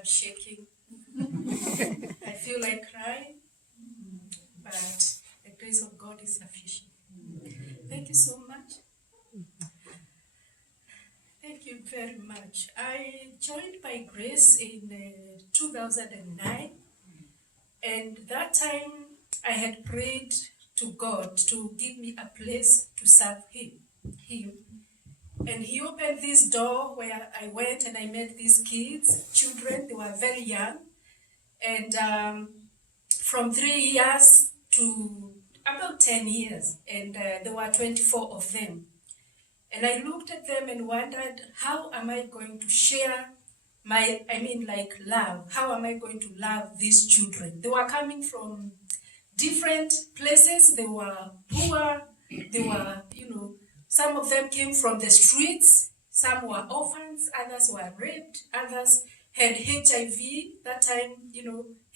start shaking. I feel like crying, but the grace of God is sufficient. Thank you so much. Thank you very much. I joined by grace in 2009, and that time I had prayed to God to give me a place to serve Him. And He opened this door where I went and I met these kids, children. They were very young, and from 3 years to about 10 years, and there were 24 of them. And I looked at them and wondered, how am I going to share love? How am I going to love these children? They were coming from different places. They were poor. They were, some of them came from the streets. Some were orphans. Others were raped. Others had HIV. That time,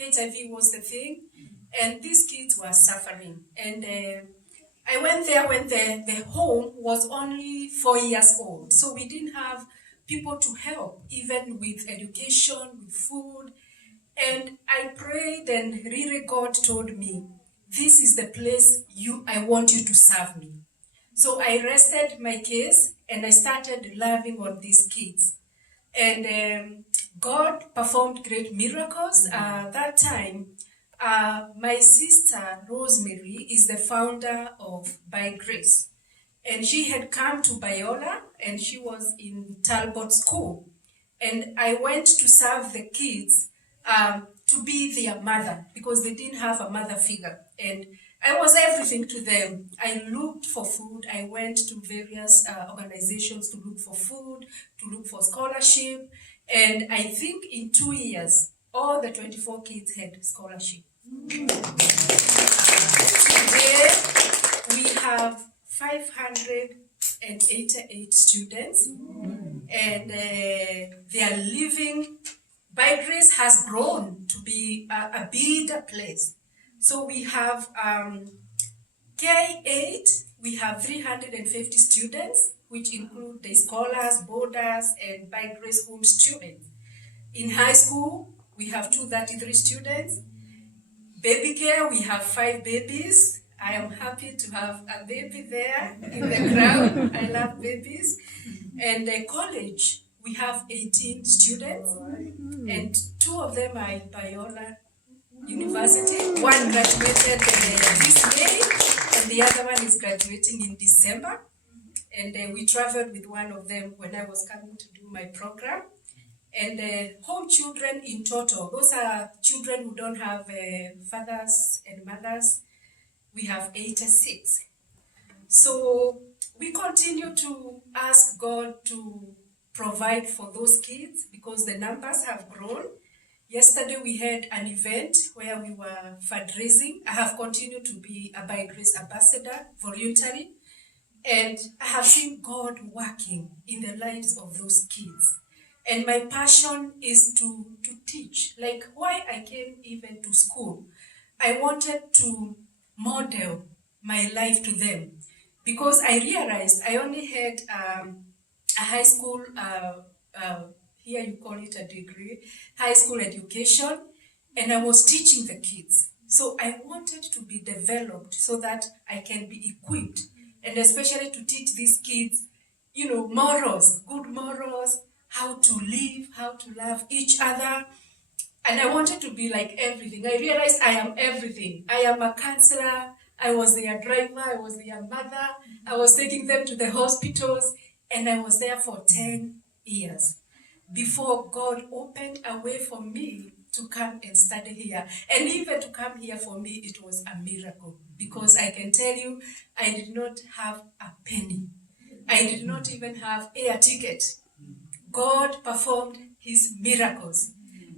HIV was the thing. And these kids were suffering. And I went there when the home was only 4 years old. So we didn't have people to help, even with education, with food. And I prayed, and really God told me, this is the place I want you to serve me. So I rested my case, and I started loving on these kids. And God performed great miracles. That time, my sister, Rosemary, is the founder of By Grace. And she had come to Biola, and she was in Talbot School. And I went to serve the kids to be their mother, because they didn't have a mother figure. And I was everything to them. I looked for food. I went to various organizations to look for food, to look for scholarship. And I think in 2 years, all the 24 kids had scholarship. Today, we have 588 students, and they are living. By Grace has grown to be a bigger place. So we have K8, we have 350 students, which include the scholars, boarders, and By Grace home students. In high school, we have 233 students. Baby care, we have 5 babies. I am happy to have a baby there in the crowd. I love babies. And the college, we have 18 students, and 2 of them are in Biola University. One graduated this May, and the other one is graduating in December. And we traveled with one of them when I was coming to do my program. And home children in total, those are children who don't have fathers and mothers. We have 86. So we continue to ask God to provide for those kids, because the numbers have grown. Yesterday we had an event where we were fundraising. I have continued to be a By Grace ambassador voluntarily, and I have seen God working in the lives of those kids. And my passion is to teach. Like, why I came even to school, I wanted to model my life to them, because I realized I only had a high school, here you call it a degree, high school education, and I was teaching the kids. So I wanted to be developed so that I can be equipped, and especially to teach these kids, morals, good morals, how to live, how to love each other. And I wanted to be like everything. I realized I am everything. I am a counselor. I was their driver. I was their mother. I was taking them to the hospitals. And I was there for 10 years before God opened a way for me to come and study here. And even to come here for me, it was a miracle. Because I can tell you, I did not have a penny. I did not even have air ticket. God performed His miracles.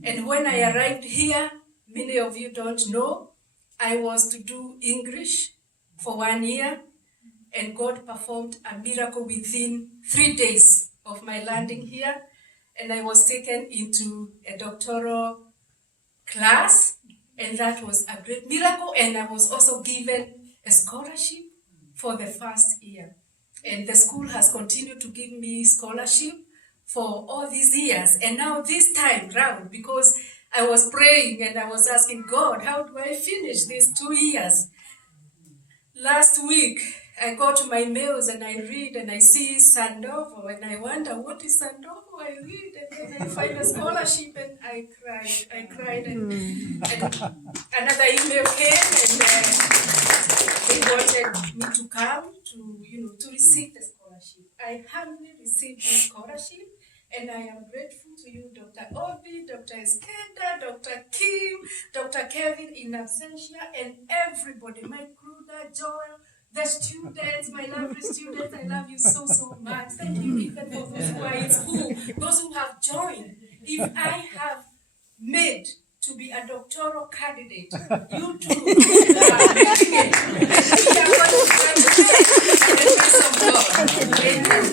And when I arrived here, many of you don't know, I was to do English for 1 year, and God performed a miracle within 3 days of my landing here, and I was taken into a doctoral class, and that was a great miracle, and I was also given a scholarship for the first year. And the school has continued to give me scholarship for all these years. And now this time round, because I was praying and I was asking God, how do I finish these 2 years? Last week, I go to my mails and I read and I see Sandovo and I wonder, what is Sandovo? I read and then I find a scholarship and I cried and another email came and they wanted me to come to receive the scholarship. I humbly received this scholarship and I am grateful to you, Dr. Obi, Dr. Eskenda, Dr. Kim, Dr. Kevin in absentia, and everybody, my Kruda, Joel, the students, my lovely students, I love you so, so much. Thank you even for those who are in school, those who have joined. If I have made to be a doctoral candidate, you too are making it. We are going to graduate in the grace of God. Amen.